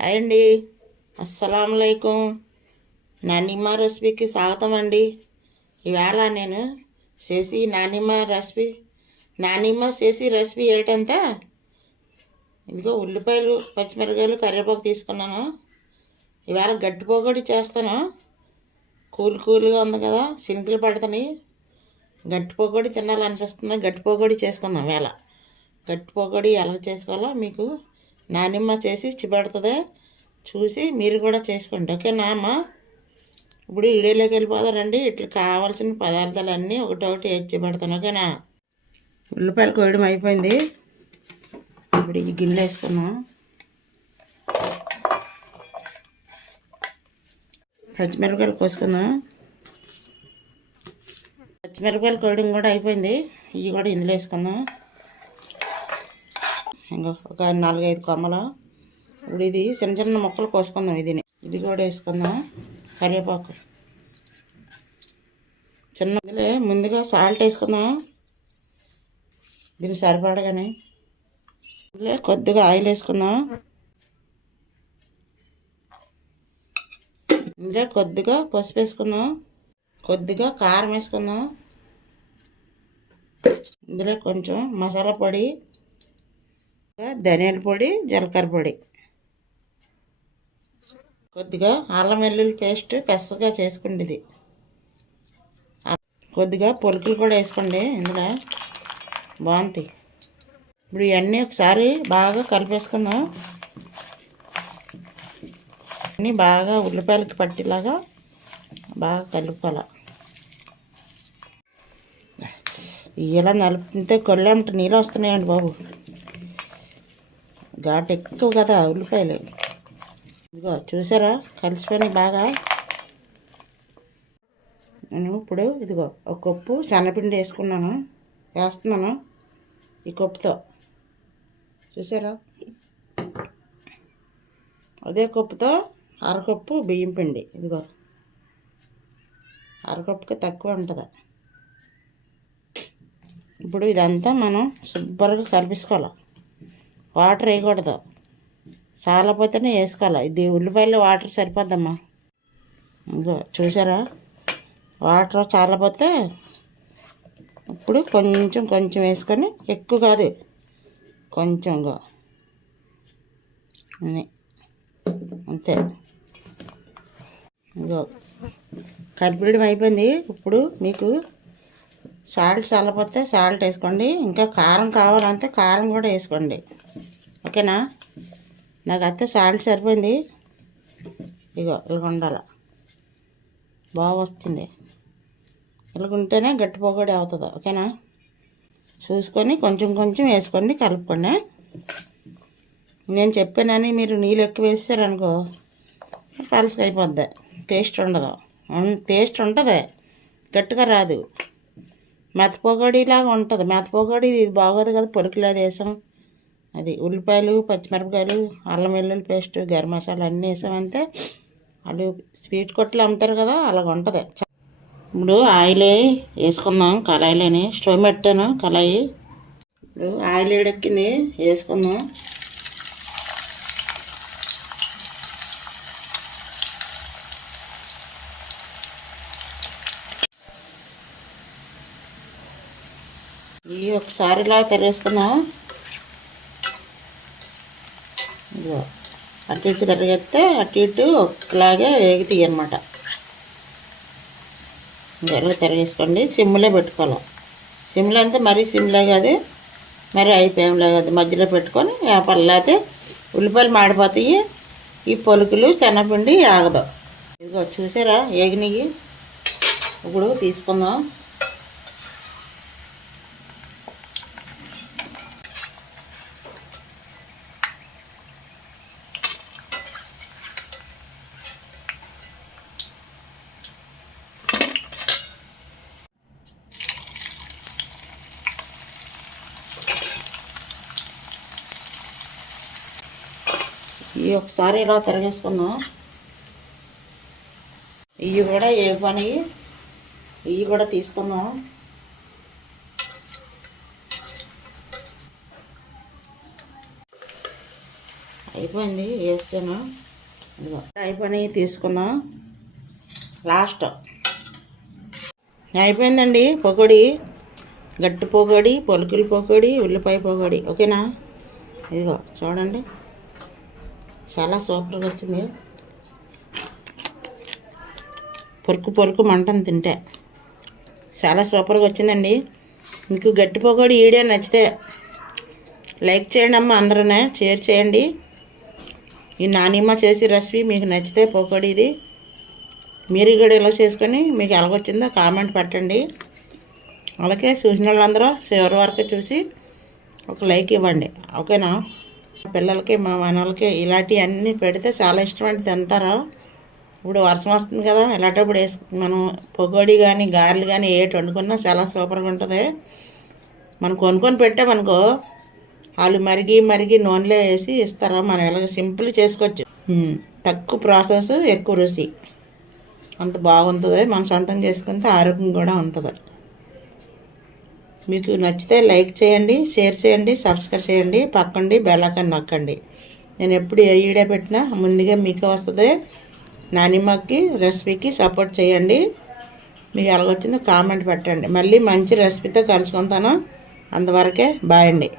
Hi అండి. అస్సలం అయికం నానిమ్మ రెసిపీకి స్వాగతం అండి ఇవాళ నేను చేసి నానిమ్మ రెసిపీ నానిమ్మ చేసి రెసిపీ ఏంటంటే ఇదిగో ఉల్లిపాయలు పచ్చిమిరపకాయలు కరివేపాకు తీసుకున్నాను. ఇవాళ గట్టి పోగొడి చేస్తాను. కూల్ కూల్గా ఉంది కదా సినుకులు పడుతున్నాయి గట్టి పోగొడి తినాలనిపిస్తుంది? గట్టి పోగొడి చేసుకుందాం వేళ గట్టి పోగొడి ఎలా చేసుకోవాలో మీకు నానిమ్మ చేసి ఇచ్చిపెడుతుంది. చూసి మీరు కూడా చేసుకోండి. ఓకేనా అమ్మ ఇప్పుడు ఇడేలోకి వెళ్ళిపోతారండి ఇట్లా కావాల్సిన పదార్థాలు అన్నీ ఒకటొకటి ఇచ్చిపెడతాను. ఓకేనా ఉల్లిపాయలు కోయడం అయిపోయింది. ఇప్పుడు ఈ గిన్నె వేసుకున్నాం పచ్చిమిరపకాయలు కోసుకుందాం. పచ్చిమిరపకాయలు కోయడం కూడా అయిపోయింది. ఇవి కూడా ఇందులో వేసుకుందాం. ఇంకా ఒక నాలుగైదు కొమ్మలు. ఇప్పుడు ఇది చిన్న చిన్న ముక్కలు కోసుకుందాం ఇది ఇది కూడా వేసుకుందాం. కరివేపాకు. చిన్న ముందుగా సాల్ట్ వేసుకుందాం. దీన్ని సరిపడగానే ఇందులో కొద్దిగా ఆయిల్ వేసుకుందాం. ఇందులో కొద్దిగా పసుపు వేసుకుందాం. కొద్దిగా కారం వేసుకుందాం. ఇందులో కొంచెం మసాలా పొడి. ధనియాల పొడి జీలకర్ర పొడి. కొద్దిగా అల్లం వెల్లుల్లి పేస్ట్ పెసగా చేసుకోండి ఇది. కొద్దిగా పొలుకులు కూడా వేసుకోండి ఇందులో. బాగుంటాయి. ఇప్పుడు ఇవన్నీ ఒకసారి బాగా కలిపేసుకుందాం. అన్నీ బాగా ఉల్లిపాయలకి పట్టేలాగా బాగా కలుపుకోవాలి. ఇలా నలుపుతుంటే కొల్లంట నీళ్ళు వస్తున్నాయండి బాబు. ఘాటు ఎక్కువ కదా ఉల్లిపాయలు. ఇదిగో చూసారా? కలిసిపోయినాయి బాగా. నేను ఇప్పుడు ఇదిగో ఒక కప్పు శనగపిండి వేసుకున్నాను. వేస్తున్నాను ఈ కప్పుతో. చూసారా? అదే కప్పుతో అరకప్పు బియ్యం పిండి. ఇదిగో. అరకప్పుకి తక్కువ ఉంటుంది. ఇప్పుడు ఇదంతా మనం శుభ్రంగా కలిపేసుకోవాలి? వాటర్ వేయకూడదు. చాలపోతేనే వేసుకోవాలి. ఇది ఉల్లిపాయలు వాటర్ సరిపోద్దమ్మా. ఇంకో చూసారా? వాటర్ చాలపోతే ఇప్పుడు కొంచెం కొంచెం వేసుకొని ఎక్కువ కాదు. కొంచెం అంతే. ఇంకో కలిపిడడం అయిపోయింది. ఇప్పుడు మీకు సాల్ట్ చల్లపోతే సాల్ట్ వేసుకోండి. ఇంకా కారం కావాలంటే కారం కూడా వేసుకోండి. ఓకేనా? నాకు అయితే సాల్ట్ సరిపోయింది. ఇగో ఇలా ఉండాల? బాగా వస్తుంది. ఇలా ఉంటేనే గట్టి పొగడి అవుతుంది. ఓకేనా? చూసుకొని కొంచెం కొంచెం వేసుకోండి కలుపుకోండి నేను చెప్పానని మీరు నీళ్ళు ఎక్కువ వేసారనుకో పలసగా అయిపోద్ది. టేస్ట్ ఉండదు. టేస్ట్ ఉంటుంది. గట్టిగా రాదు. మెత్తపోగడిలాగా ఉంటుంది. మెత్తపోగడి ఇది బాగోదు కదా పొలికిలాది వేసాం అది ఉల్లిపాయలు పచ్చిమిరపకాయలు అల్లం వెల్లుల్లి పేస్ట్ గరం మసాలా అన్నీ వేసామంటే వాళ్ళు స్వీట్ కొట్లు అమ్ముతారు కదా అలాగ ఉంటుంది. ఇప్పుడు ఆయిల్ వేసుకుందాం కళాయిలోని స్టవ్ పెట్టాను కళాయి. ఇప్పుడు ఆయిల్ వేడెక్కింది వేసుకుందాం. ఇవి ఒకసారి ఇలా తెరేసుకుందాం ఇదిగో అటు ఇటు తిరిగేస్తే అటు ఇటు ఒకలాగే వేగుతాయి అనమాట ఎలా తిరగేసుకోండి. సిమ్లో పెట్టుకోవాలి. సిమ్లో అంతా మరీ సిమ్లో కాదు మరి అయిపోయాంలో కాదు. మధ్యలో పెట్టుకొని పల్లాతే ఉల్లిపాయలు మాడిపోతాయి. ఈ పొలుకులు శనగపిండి ఆగదు. ఇదిగో చూసారా? ఏగినవి ఇప్పుడు తీసుకుందాం. ఈ ఒకసారి ఇలా తిరగేసుకుందాం. ఇవి కూడా ఏ పని? ఇవి కూడా తీసుకున్నాం అయిపోయింది వేసాను? అయిపోయినాయి తీసుకున్నాం లాస్ట్. అయిపోయిందండి పొగడి గట్టి పొగడి పొలకల పొగడి ఉల్లిపాయ పొగడి ఓకేనా? ఇదిగో చూడండి. చాలా సూపర్గా వచ్చింది. పొరుకు పొరుకు మంటను తింటే. చాలా సూపర్గా వచ్చిందండి. మీకు గట్టి పొగడి వీడియో నచ్చితే లైక్ చేయండి అమ్మ అందరూనే. షేర్ చేయండి. ఈ నానిమ్మ చేసి రెసిపీ మీకు నచ్చితే పొగడి ఇది. మీరు కూడా ఇలా చేసుకొని మీకు ఎలాగొచ్చిందో కామెంట్ పెట్టండి. అలాగే చూసిన వాళ్ళందరూ చివరి వరకు చూసి ఒక లైక్ ఇవ్వండి. ఓకేనా? పిల్లలకి మా మనలకి ఇలాంటివి అన్నీ పెడితే చాలా ఇష్టమండి తింటారు. ఇప్పుడు వర్షం వస్తుంది కదా ఇలాంటప్పుడు వేసుకు మనం పొగోడి కానీ గారెలు కానీ ఏటి వండుకున్నా చాలా సూపర్గా ఉంటుంది. మనం కొనుక్కొని పెట్టామనుకో వాళ్ళు మరిగి మరిగి నూనెలో వేసి ఇస్తారు. మనం ఎలాగ సింపుల్ చేసుకోవచ్చు. తక్కువ ప్రాసెస్ ఎక్కువ రుచి. అంత బాగుంటుంది. మనం సొంతం చేసుకుంటే ఆరోగ్యం కూడా ఉంటుంది. మీకు నచ్చితే లైక్ చేయండి షేర్ చేయండి సబ్స్క్రైబ్ చేయండి పక్కండి బెల్లకని నొక్కండి. నేను ఎప్పుడు ఏ వీడియో పెట్టినా ముందుగా మీకు వస్తుంది. నానిమ్మకి రెసిపీకి సపోర్ట్ చేయండి. మీకు ఎలాగొచ్చిందో కామెంట్ పెట్టండి. మళ్ళీ మంచి రెసిపీతో కలుసుకుంటాను. అంతవరకే బాయ్ అండి.